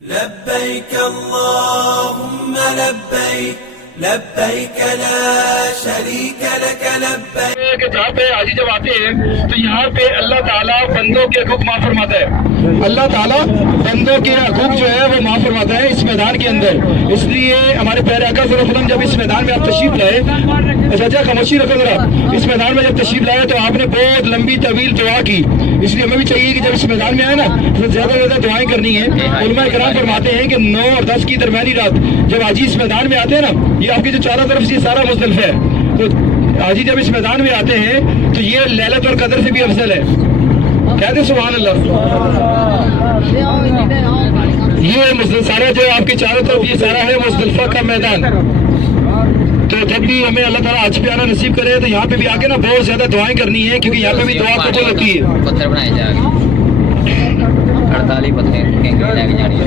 لبيك اللهم لبيك لبيك لا شريك لك لبيك کہ جہاں پہ حاجی جب آتے ہیں تو یہاں پہ اللہ تعالیٰ بندوں کے حقوق معاف فرماتا ہے. اللہ تعالیٰ بندوں کے حقوق جو ہے وہ معاف فرماتا ہے اس میدان کے اندر. اس لیے ہمارے پیارے آقا صلی اللہ علیہ وسلم جب اس میدان میں آپ تشریف لائے، اچھا خاموشی رکھو ذرا، اس میدان میں جب تشریف لائے تو آپ نے بہت لمبی طویل دعا کی. اس لیے ہمیں بھی چاہیے کہ جب اس میدان میں آئے نا تو زیادہ سے زیادہ دعائیں کرنی ہیں. علماء کرام فرماتے ہیں کہ 9 اور 10 کی درمیانی رات جب حاجی اس میدان میں آتے ہیں نا، یہ آپ کی جو چاروں طرف سے سارا مزدلفہ ہے، تو حاجی جب اس میدان میں آتے ہیں تو یہ لیلت اور قدر سے بھی افضل ہے. کہتے ہیں سبحان اللہ. یہ سارا جو آپ کے چاروں طرف یہ سارا ہے مزدلفہ کا میدان. تو جب بھی ہمیں اللہ تعالیٰ آج پہ آنا نصیب کرے تو یہاں پہ بھی آ کے نا بہت زیادہ دعائیں کرنی ہے، کیونکہ یہاں پہ بھی دعا قبول ہوتی ہے. پتھر بنائے جا کے 48 پتھر کینکری لے کے جانی ہے،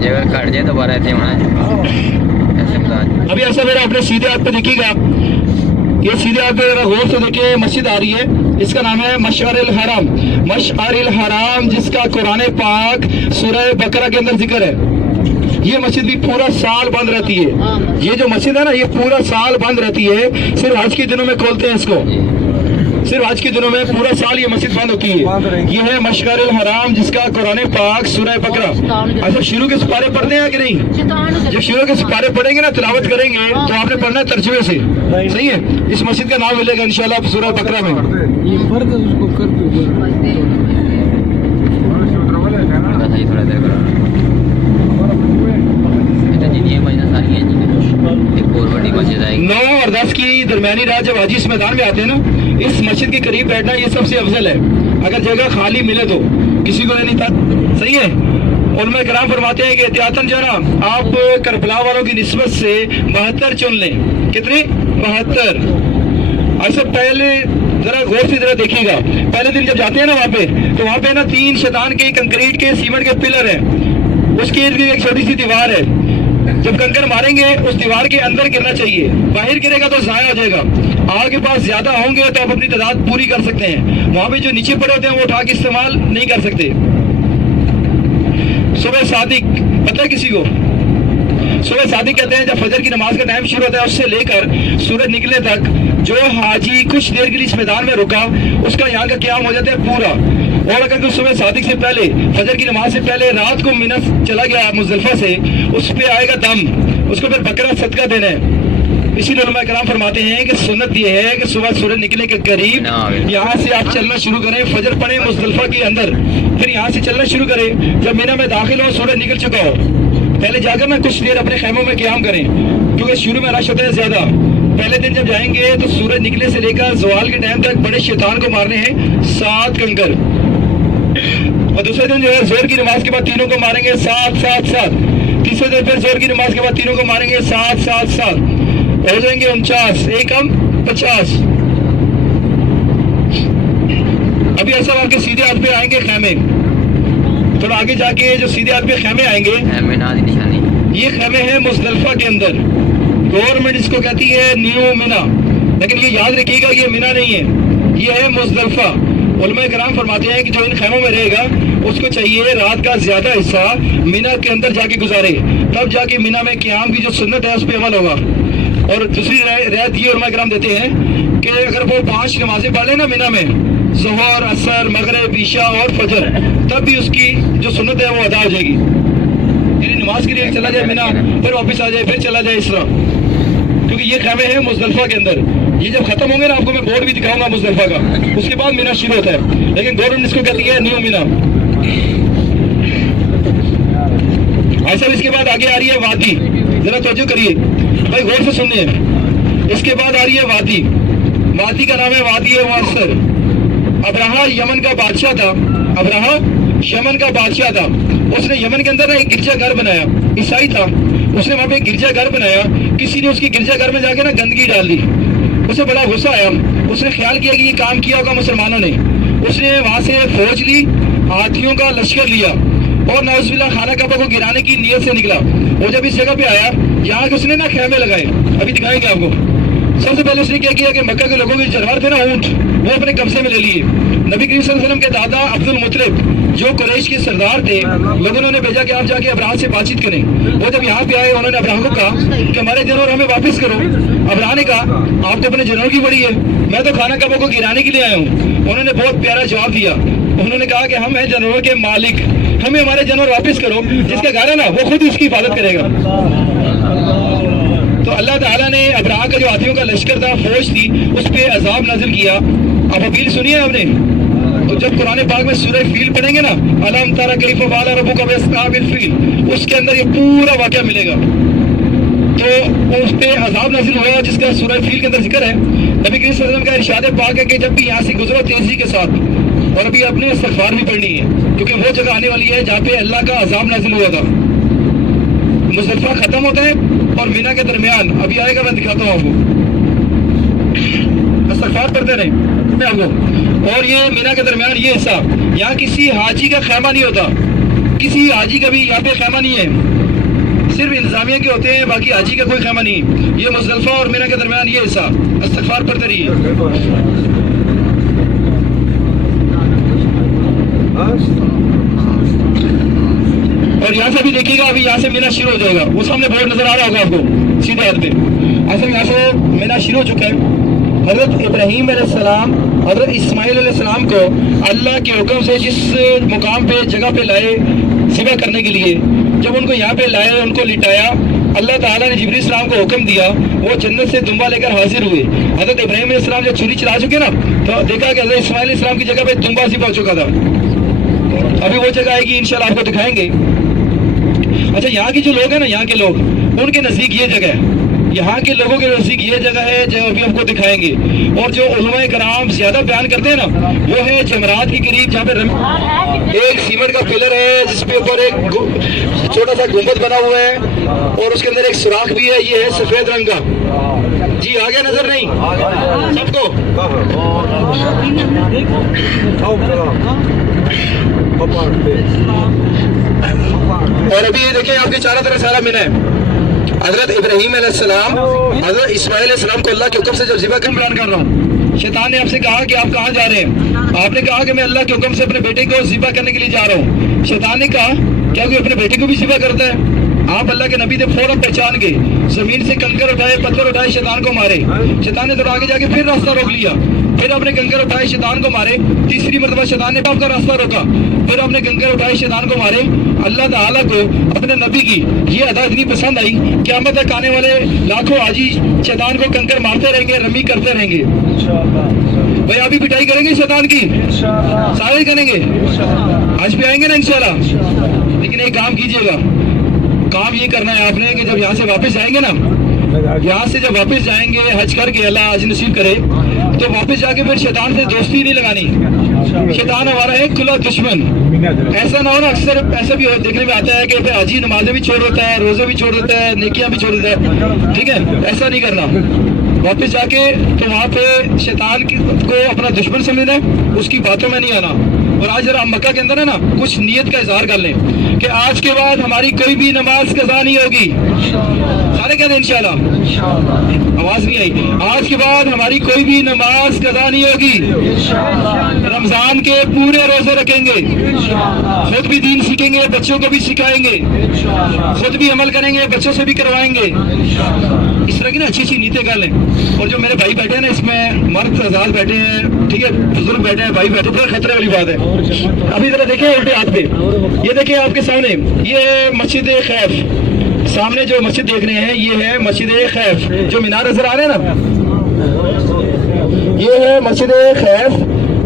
جی اگر کٹ جائے دوبارہ ایسے ہونا ہے. ابھی ایسا میرا اپنے سیدھے ہاتھ پہ دیکھیے گا، یہ سیدھے ہاتھ پہ ذرا غور سے دیکھیں، مسجد آ رہی ہے، اس کا نام ہے مشعر الحرام. مشعر الحرام جس کا قرآن پاک سورہ بقرہ کے اندر ذکر ہے. یہ مسجد بھی پورا سال بند رہتی ہے. یہ جو مسجد ہے نا یہ پورا سال بند رہتی ہے، صرف حج کے دنوں میں کھولتے ہیں اس کو. صرف حج کے دنوں میں پورا سال یہ مسجد بند ہوتی ہے. یہ ہے مشعر الحرام جس کا قرآن پاک سورہ بقرہ. اچھا شروع کے سپارے پڑھتے ہیں کہ نہیں؟ جب شروع کے سپارے پڑھیں گے نا، تلاوت کریں گے تو آپ نے پڑھنا ہے ترجمے سے. صحیح ہے؟ اس مسجد کا نام ملے گا انشاءاللہ سورہ بقرہ میں. تھوڑا دیر کرو 9 اور 10 کی درمیانی رات جب حاجی اس میدان میں آتے ہیں نا، اس مسجد کے قریب بیٹھنا یہ سب سے افضل ہے. اگر جگہ خالی ملے تو کسی کو نہیں تھا. صحیح ہے؟ علماء کرام فرماتے ہیں کہ احتیاطاً جو ہے نا آپ کربلا والوں کی نسبت سے 72 چن لیں. کتنی؟ 72. ایسا پہلے ذرا غور سے ذرا دیکھیے گا، پہلے دن جب جاتے ہیں نا وہاں پہ تو وہاں پہ نا 3 شیطان کے کنکریٹ کے سیمنٹ کے پلر ہیں، اس کے ارد گرد ایک چھوٹی سی دیوار ہے. جب کنکر ماریں گے اس دیوار کے اندر گرنا چاہیے، باہر گرے گا تو ضائع ہو جائے گا. آپ کے پاس زیادہ ہوں گے تو آپ اپنی تعداد پوری کر سکتے ہیں. وہاں پہ جو نیچے پڑے ہوتے ہیں وہ اٹھا کے استعمال نہیں کر سکتے. صبح صادق پتہ ہے کسی کو؟ صبح صادق کہتے ہیں جب فجر کی نماز کا ٹائم شروع ہوتا ہے اس سے لے کر سورج نکلنے تک جو حاجی کچھ دیر کے لیے اس میدان میں رکا اس کا یہاں کا قیام ہو جاتا ہے پورا. اور اگر کوئی صبح صادق سے پہلے فجر کی نماز سے پہلے رات کو منہ چلا گیا مزدلفہ سے، اس پہ آئے گا دم، اس کو پھر بکرا صدقہ دینا ہے. اسی لیے علماء کرام فرماتے ہیں کہ سنت یہ ہے کہ صبح سورج نکلنے کے قریب یہاں سے آپ چلنا شروع کریں، فجر پڑھیں مزدلفہ کے اندر، پھر یہاں سے چلنا شروع کریں. جب منہ میں داخل ہو سورج نکل چکا ہو، پہلے جا کر نا کچھ دیر اپنے خیموں میں قیام کریں، کیونکہ شروع میں رش ہوتا ہے زیادہ. پہلے دن جب جائیں گے تو سورج نکلنے سے لے کر زوال کے ٹائم تک بڑے شیطان کو مارنے ہیں 7 کنکر. اور دوسرے دن جو ہے زور کی نماز کے بعد تینوں کو ماریں گے 7. تیسرے دن پھر زور کی نماز کے بعد تینوں کو ماریں گے 7. ہو جائیں گے 49، ایک کم 50. ابھی ایسا آپ کے سیدھے ہاتھ پہ آئیں گے خیمے، تھوڑا آگے جا کے جو سیدھے ہاتھ پہ خیمے آئیں گے، یہ خیمے ہیں مزدلفہ کے اندر. گورنمنٹ اس کو کہتی ہے نیو مینا، لیکن یہ یاد رکھیے گا یہ مینا نہیں ہے، یہ ہے مزدلفہ. علماء کرام فرماتے ہیں کہ جو ان خیموں میں رہے گا اس کو چاہیے رات کا زیادہ حصہ مینا کے اندر جا کے گزارے، تب جا کے مینا میں قیام کی جو سنت ہے اس پہ عمل ہوگا. اور دوسری رعایت یہ علماء کرام دیتے ہیں کہ اگر وہ 5 نمازیں پڑھ لیں نا مینا میں، ظہر، عصر، مغرب، عشاء اور فجر، تب بھی اس کی جو سنت ہے وہ ادا ہو جائے گی. یعنی نماز کے لیے چلا جائے مینا، پھر واپس آ جائے، پھر چلا جائے اس طرح، کیونکہ یہ خیمے ہیں مزدلفہ کے اندر. یہ جب ختم ہوں گے نا آپ کو میں بورڈ بھی دکھاؤں گا مزدلفہ کا، اس کے بعد مینا شروع ہوتا ہے، لیکن گورنمنٹ اس کو کہتی ہے نیو مینا. ایسا اس کے بعد آگے آ رہی ہے وادی، ذرا توجہ کریے بھائی، غور سے سنیے. اس کے بعد آ رہی ہے وادی کا نام ہے وادی معاصر. ابراہا یمن کا بادشاہ تھا، یمن کا بادشاہ تھا. اس نے یمن کے اندر ایک گرجا گھر بنایا، عیسائی تھا، اس نے وہاں پہ ایک گرجا گھر بنایا. کسی نے اس کی گرجا گھر میں جا کے نا گندگی ڈال دی، اسے بڑا غصہ آیا. اس نے خیال کیا کہ یہ کام کیا ہوگا مسلمانوں نے. اس نے وہاں سے فوج لی، ہاتھیوں کا لشکر لیا اور نعوذ باللہ خانہ کعبہ کو گرانے کی نیت سے نکلا. وہ جب اس جگہ پہ آیا یہاں کے اس نے نا خیمے لگائے، ابھی دکھائیں گے آپ کو. سب سے پہلے اس نے کیا کہ مکہ کے لوگوں کے جانور تھے نا اونٹ، وہ اپنے قبضے میں لے لیے. نبی کریم صلی اللہ علیہ وسلم کے دادا عبد المطلب جو قریش کے سردار تھے, لوگوں نے بھیجا کہ آپ جا کے ابراہ سے بات چیت کریں. وہ جب یہاں پہ آئے انہوں نے ابراہ کو کہا کہ ہمارے جانور ہمیں واپس کرو. ابراہ نے کہا آپ کو اپنے جانور کی بڑی ہے, میں تو خانہ کعبہ کو گرانے کے لیے آیا ہوں. انہوں نے بہت پیارا جواب دیا. انہوں نے کہا کہ ہم ہیں جانوروں کے مالک, ہمیں ہمارے جانور واپس کرو. جس کا گھر ہے نا وہ خود اس کی حفاظت کرے گا. تو اللہ تعالیٰ نے ابراہ کا جو ہاتھیوں کا لشکر تھا, فوج تھی, اس پہ عذاب نازل کیا. اب اپیل سنیے آپ نے. تو جب قرآن پاک میں سورہ فیل پڑھیں گے نا, الم تر کیف فعل ربک باصحاب الفیل, اس کے اندر یہ پورا واقعہ ملے گا. تو اس پہ عذاب نازل ہوا جس کا سورہ فیل کے اندر ذکر ہے. نبی کریم صلی اللہ علیہ وسلم کا ارشاد پاک ہے کہ جب بھی یہاں سے گزرو تیزی کے ساتھ, اور ابھی اپنے استغفار بھی پڑھنی ہے, کیونکہ وہ جگہ آنے والی ہے جہاں پہ اللہ کا عذاب نازل ہوا تھا. مزدلفہ ختم ہوتا ہے اور مینا کے درمیان, ابھی آئے گا میں دکھاتا ہوں آپ کو, استغفار پڑھتے رہیں آپ کو. اور یہ مینا کے درمیان یہ حصہ, یہاں کسی حاجی کا خیمہ نہیں ہوتا, کسی حاجی کا بھی یہاں پہ خیمہ نہیں ہے, صرف انتظامیہ کے ہوتے ہیں, باقی حاجی کا کوئی خیمہ نہیں. یہ مزدلفہ اور مینا کے درمیان یہ حصہ, استغفار پڑھتے رہیے. اور یہاں سے بھی دیکھیے گا, ابھی یہاں سے مینا شروع ہو جائے گا. وہ سامنے بورڈ نظر آ رہا ہوگا آپ کو سیدھے ہاتھ پہ. ایسا یہاں سے مینا شروع ہو چکا ہے. حضرت ابراہیم علیہ السلام حضرت اسماعیل علیہ السلام کو اللہ کے حکم سے جس مقام پہ جگہ پہ لائے ذبح کرنے کے لیے, جب ان کو یہاں پہ لائے, ان کو لٹایا, اللہ تعالیٰ نے جبریل السلام کو حکم دیا, وہ جنت سے دمبا لے کر حاضر ہوئے. حضرت ابراہیم علیہ السلام جب چھری چلا چکے نا, تو دیکھا کہ حضرت اسماعیل علیہ السلام کی جگہ پہ دمبا ذبح ہو چکا تھا. ابھی وہ جگہ آئے گی انشاءاللہ آپ کو دکھائیں گے. اچھا, یہاں کے جو لوگ ہیں نا, یہاں کے لوگ, ان کے نزدیک یہ جگہ ہے, یہاں کے لوگوں کے نزدیک یہ جگہ ہے جو ابھی ہم کو دکھائیں گے. اور جو علماء کرام زیادہ بیان کرتے ہیں نا, وہ ہے جمرات کے قریب, جہاں پہ ایک سیمنٹ کا پلر ہے جس پہ اوپر ایک چھوٹا سا گنبد بنا ہوا ہے, اور اس کے اندر ایک سوراخ بھی ہے, یہ ہے سفید رنگ کا. جی آگے نظر نہیں سب کو. اور ابھی یہ دیکھیں آپ کے چاروں طرف سارا مینا ہے. حضرت ابراہیم علیہ السلام حضرت اسماعیل علیہ السلام کو اللہ کے حکم سے جب ذبح کرنے بیان کر رہا ہوں, شیطان نے آپ سے کہا کہ آپ کہاں جا رہے ہیں. آپ نے کہا کہ میں اللہ کے حکم سے اپنے بیٹے کو ذبح کرنے کے لیے جا رہا ہوں. شیطان نے کہا کیا کوئی اپنے بیٹے کو بھی ذبح کرتا ہے؟ آپ اللہ کے نبی نے فوراً پہچان گئے, زمین سے کنکر اٹھائے, پتھر اٹھائے, شیطان کو مارے. شیطان نے تو آگے جا کے پھر راستہ روک لیا, پھر اپنے کنکر اٹھائے, شیطان کو مارے. تیسری مرتبہ شیطان نے آپ کا راستہ روکا, پھر اپنے کنکر اٹھائے, شیطان کو مارے. اللہ تعالیٰ کو اپنے نبی کی یہ ادا اتنی پسند آئی, قیامت تک آنے والے لاکھوں حاجی شیطان کو کنکر مارتے رہیں گے, رمی کرتے رہیں گے. بھائی آپ بھی پٹائی کریں گے شیطان کی, سارے کریں گے, آج بھی آئیں گے نا انشاءاللہ. لیکن ایک کام کیجیے گا, کام یہ کرنا ہے آپ نے کہ جب یہاں سے واپس جائیں گے نا, یہاں سے جب واپس جائیں گے حج کر کے, اللہ حج نصیب کرے, تو واپس جا کے پھر شیطان سے دوستی نہیں لگانی. شیطان ہمارا ہے کھلا دشمن. ایسا نہ ہو نا, اکثر ایسا بھی دیکھنے میں آتا ہے کہ حاجی نمازیں بھی چھوڑ دیتا ہے, روزے بھی چھوڑ دیتا ہے, نیکیاں بھی چھوڑ دیتا ہے. ٹھیک ہے, ایسا نہیں کرنا. واپس جا کے تو وہاں پہ شیطان کو اپنا دشمن سمجھنا ہے, اس کی باتوں میں نہیں آنا. اور آج ذرا مکہ کے اندر ہے نا, کچھ نیت کا اظہار کر لیں کہ آج کے بعد ہماری کوئی بھی نماز قضا نہیں ہوگی. سارے کہتے ہیں انشاءاللہ, آواز نہیں آئی. آج کے بعد ہماری کوئی بھی نماز قضا نہیں ہوگی. رمضان کے پورے روزے رکھیں گے, خود بھی دین سیکھیں گے, بچوں کو بھی سکھائیں گے, خود بھی عمل کریں گے, بچوں سے بھی کروائیں گے. اس طرح کی نا اچھی اچھی نیتیں کر لیں. اور جو میرے بھائی بیٹھے ہیں نا, اس میں مرد آزاد بیٹھے ہیں, ٹھیک ہے, بزرگ بیٹھے ہیں, بھائی بیٹھے, بڑا خطرے والی بات ہے. ابھی ذرا دیکھیں الٹے ہاتھ پہ, یہ دیکھیں آپ کے سامنے, یہ مسجد خیف. سامنے جو مسجد دیکھ رہے ہیں یہ ہے مسجد خیف, جو مینار نظر آ رہے ہیں نا, یہ ہے مسجد خیف.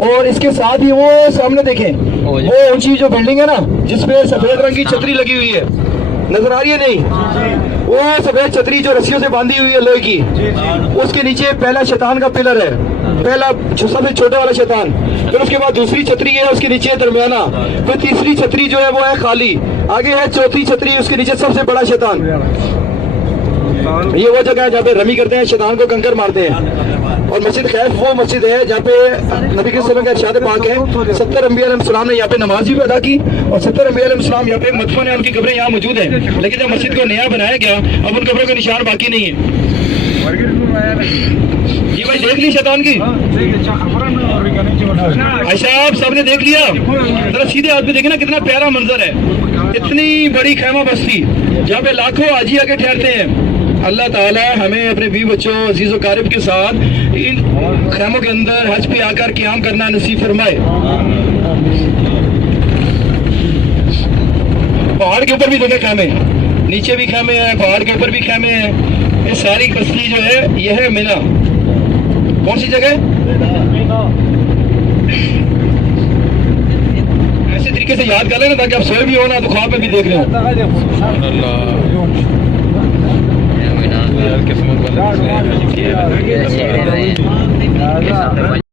اور اس کے ساتھ ہی وہ سامنے دیکھیں, وہ اونچی جو بلڈنگ ہے نا, جس پہ سفید رنگ کی چھتری لگی ہوئی ہے, نظر آ رہی ہے نہیں؟ وہ سفید چھتری جو رسیوں سے باندھی ہوئی ہے لوہے کی, اس کے نیچے پہلا شیطان کا پلر ہے, پہلا سب سے چھوٹا والا شیطان. پھر اس کے بعد دوسری چھتری ہے, اس کے نیچے درمیانہ. پھر تیسری چھتری جو ہے وہ ہے خالی, آگے ہے چوتھی چھتری, اس کے نیچے سب سے بڑا شیطان. یہ وہ جگہ ہے جہاں پہ رمی کرتے ہیں, شیطان کو کنکر مارتے ہیں. اور مسجد خیف وہ مسجد ہے جہاں پہ نبی کے وسلم کا ارشاد پاک ہے, 70 انبیاء علیہ السلام نے یہاں پہ نماز بھی ادا کی, اور 70 انبیاء علیہ السلام یہاں پہ مدفون ہیں, ان کی قبریں یہاں موجود ہیں. لیکن جب مسجد کو نیا بنایا گیا, اب ان قبروں کا نشان باقی نہیں ہے. یہ بھائی دیکھ لی شیطان کی, عائشہ آپ سب نے دیکھ لیا, ذرا سیدھے ہاتھ پہ دیکھیں نا کتنا پیارا منظر ہے. اتنی بڑی خیمہ بستی جہاں پہ لاکھوں حاجی آ کے ٹھہرتے ہیں. اللہ تعالی ہمیں اپنے بیوی بچوں عزیز و قارب کے ساتھ ان خیموں کے اندر حج پہ آ کر قیام کرنا نصیب فرمائے. پہاڑ کے اوپر بھی دیکھیں خیمے, نیچے بھی خیمے ہیں, پہاڑ کے اوپر بھی خیمے ہیں. یہ ساری کشتی جو ہے یہ ہے مینا. کون سی جگہ؟ ایسے طریقے سے یاد کر لینا تاکہ آپ سوئے بھی ہو نا تو خواب میں بھی دیکھ رہے ہو.